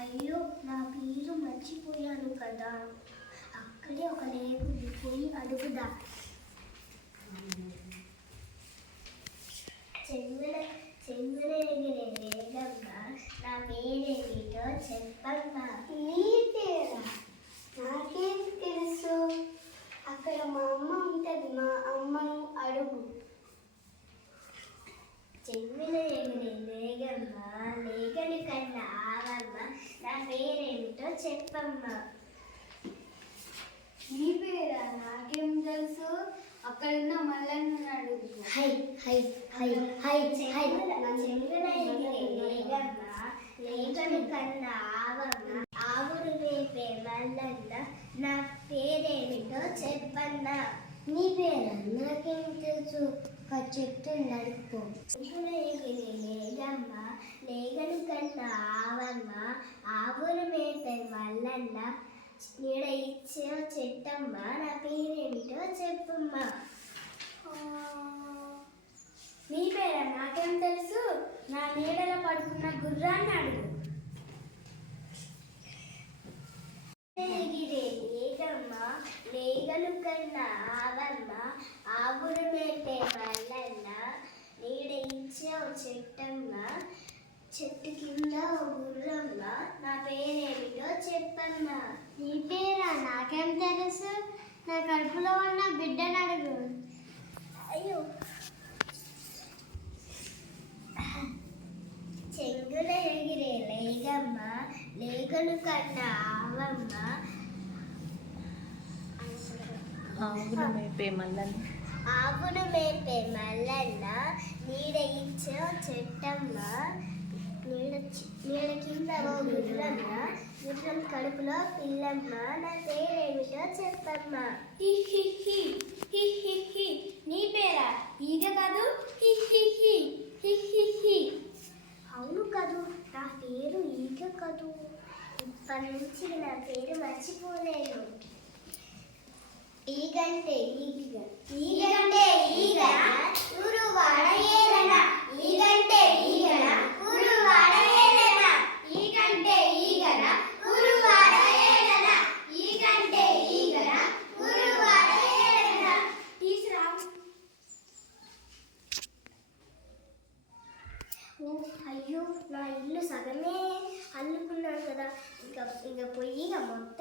అయ్యో నా పేరు మర్చిపోయాను కదా. అక్కడే ఒక లేకుంది, పోయి అడుగుదా. చెంగున ఎగిరే వేగంగా నా పేరేమిటో చెప్పంగా. నీ పేరా? నాకేం తెలుసు. అక్కడ మా అమ్మ ఉంటుంది, మా అమ్మను అడుగు. చెంగున ఎగిరే వేగంగా లేగని కన్నా ఆవమ్మ నా పేరేమిటో చెప్పమ్మా. నీ పేరా? నాకేం తెలుసు. అక్కడున్న మల్లన్న అడుగు. హై హై హై హై హై. చెంగున ఎగిరే వేగమ్మ లేగని కన్నా ఆవమ్మ ఆవురు వేపే మల్లన్న నా పేరేమిటో చెప్పన్నా. నీ పేరా? నాకేం తెలుసు. చెప్తుంది అడుగుపో. చెంగున ఎగిరే లేగమ్మ లేగని కన్నా ఆవమ్మ ఆవురు వేపే మల్లన్న నీడ ఇచ్చే చెట్టమ్మ నా పేరేమిటో చెప్పమ్మా. నీ పేరా? నాకేం తెలుసు. నా నీడలో పడుకున్న గుర్రాన్ని అడుగు. ఎగిరే లేగమ్మ లేగను కన్నా ఆవమ్మ ఆవురు మేపే మల్లన్న నీడ ఇచ్చే చెట్టమ్మ చెట్టు కింద గుర్రమ్మ నా పేరేమిటో చెప్పమ్మా. నీ పేరా? నాకేం తెలుసు. నా కడుపులో ఉన్న బిడ్డను అడుగు. అయ్యో. చెంగున ఎగిరే లేగమ్మ లేగను కన్నా ఆవమ్మ ఆవును మేపే మల్లన్న నీడ ఇచ్చే చెట్టమ్మ నీడ కింద గుర్రమ్మ గుర్రం కడుపులో పిల్లమ్మ నా పేరేమిటో చెప్పమ్మా. నీ పేరా? ఈగ కాదు. అవును కదూ, నా పేరు ఈగ కదూ. ఇప్పటి నుంచి నా పేరు మర్చిపోలేను. ఈగంటే ఈగ, ఈగంటే ఈగ ఊరువాడ ఏలన. ఈగంటే ఈగన ఊరువాడ ఏలన. ఈగంటే ఈగన ఊరువాడ ఏలన. ఈగంటే ఈగన ఊరువాడ ఏలన. తీసురా. అయ్యో నా ఇల్లు సగమే అల్లుకున్నాను కదా. ఇంకా పొయ్యిగా మొత్తం